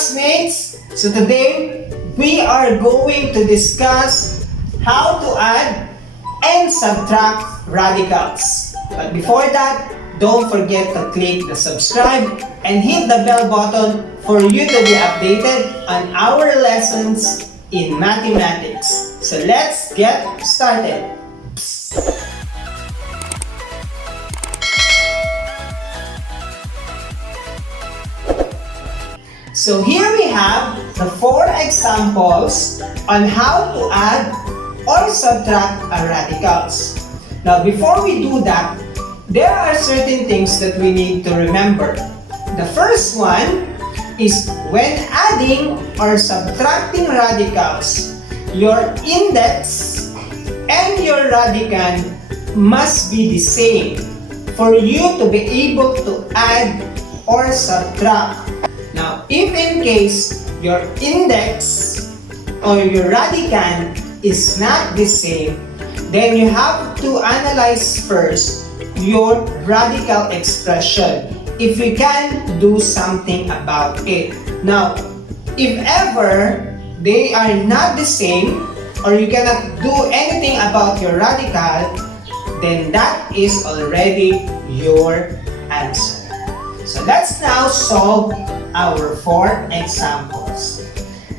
classmates! So today, we are going to discuss how to add and subtract radicals. But before that, don't forget to click the subscribe and hit the bell button for you to be updated on our lessons in mathematics. So let's get started. So here we have the 4 examples on how to add or subtract radicals. Now before we do that, there are certain things that we need to remember. The first one is when adding or subtracting radicals, your index and your radicand must be the same for you to be able to add or subtract. Now, if in case your index or your radicand is not the same, then you have to analyze first your radical expression if you can do something about it. Now, if ever they are not the same or you cannot do anything about your radical, then that is already your answer. So let's now solve our 4 examples.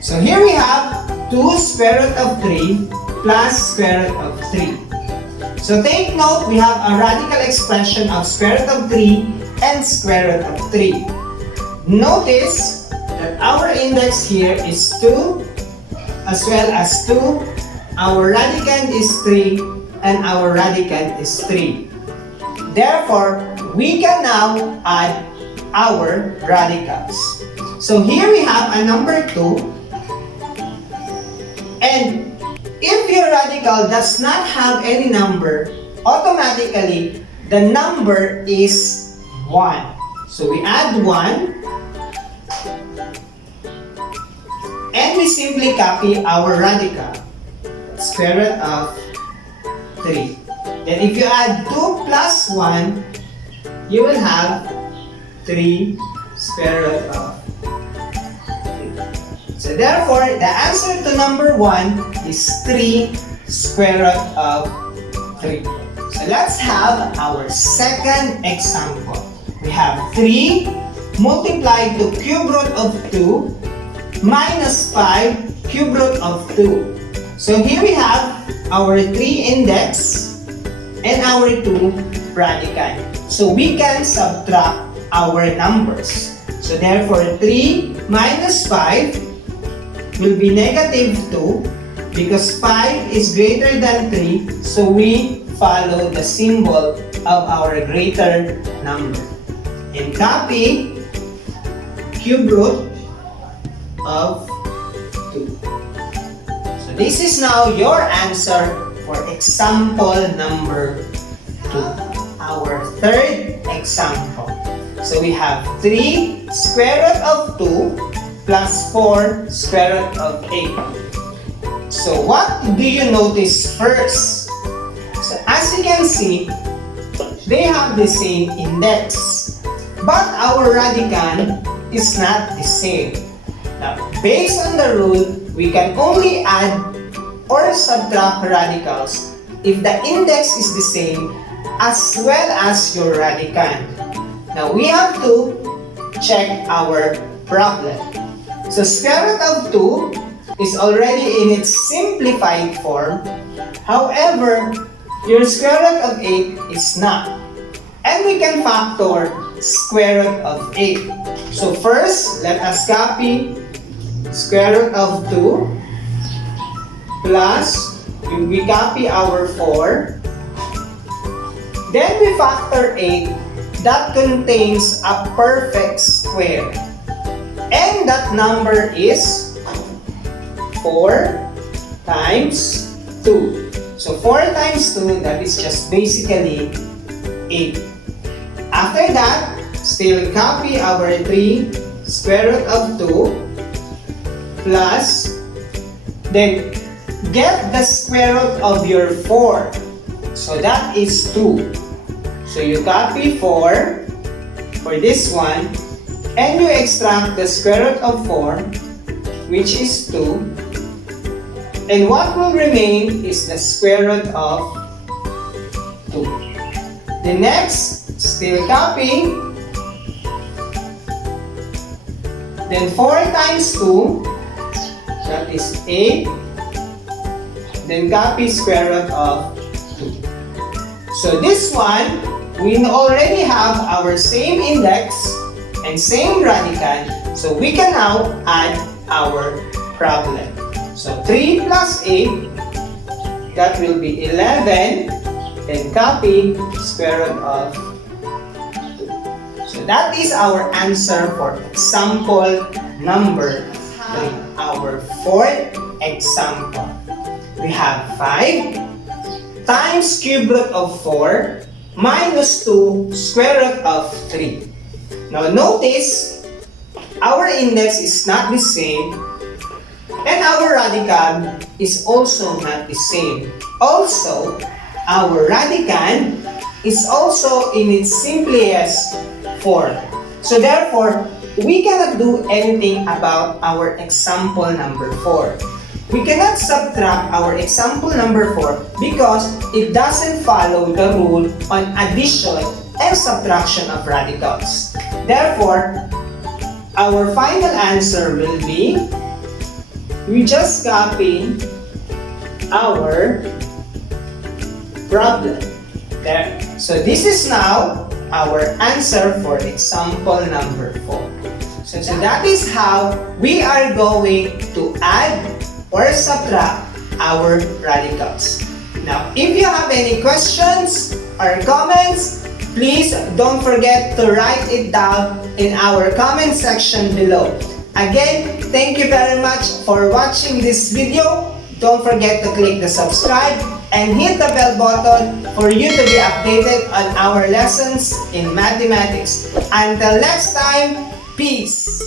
So here we have 2 square root of 3 plus square root of 3. So take note, we have a radical expression of square root of 3 and square root of 3. Notice that our index here is 2 as well as 2. Our radicand is 3 and our radicand is 3. Therefore, we can now add our radicals. So here we have a number 2, and if your radical does not have any number, automatically the number is 1. So we add 1 and we simply copy our radical, square root of 3. Then if you add 2 plus 1, you will have 3 square root of 3. So therefore, the answer to number 1 is 3 square root of 3. So let's have our second example. We have 3 multiplied to cube root of 2 minus 5 cube root of 2. So here we have our 3 index and our 2 radicand. So we can subtract our numbers. So therefore, 3 minus 5 will be negative 2 because 5 is greater than 3. So we follow the symbol of our greater number. And copy cube root of 2. So this is now your answer for example number 2. Our third example. So we have 3 square root of 2 plus 4 square root of 8. So what do you notice first? So as you can see, they have the same index, but our radicand is not the same. Now, based on the rule, we can only add or subtract radicals if the index is the same as well as your radicand. Now we have to check our problem. So square root of 2 is already in its simplified form. However, your square root of 8 is not. And we can factor square root of 8. So first, let us copy square root of 2 plus, we copy our 4. Then we factor 8. That contains a perfect square. And that number is 4 times 2. So 4 times 2, that is just basically 8. After that, still copy our 3 square root of 2 plus, then get the square root of your 4. So that is 2. So you copy 4 for this one and you extract the square root of 4, which is 2, and what will remain is the square root of 2. The next, still copy, then 4 times 2, that is 8, then copy square root of 2. So this one, we already have our same index and same radical, so we can now add our problem. So 3 plus 8, that will be 11, then copy square root of 2. So that is our answer for example number 3. Our fourth example. We have 5 times cube root of 4 minus 2 square root of 3. Now notice, our index is not the same and our radical is also not the same. Also, our radical is also in its simplest form. So therefore, we cannot do anything about our example number 4. We cannot subtract our example number 4 because it doesn't follow the rule on addition and subtraction of radicals. Therefore, our final answer will be, we just copy our problem. There. So this is now our answer for example number 4. So that is how we are going to add or subtract our radicals. Now, if you have any questions or comments, please don't forget to write it down in our comment section below. Again, thank you very much for watching this video. Don't forget to click the subscribe and hit the bell button for you to be updated on our lessons in mathematics. Until next time, peace!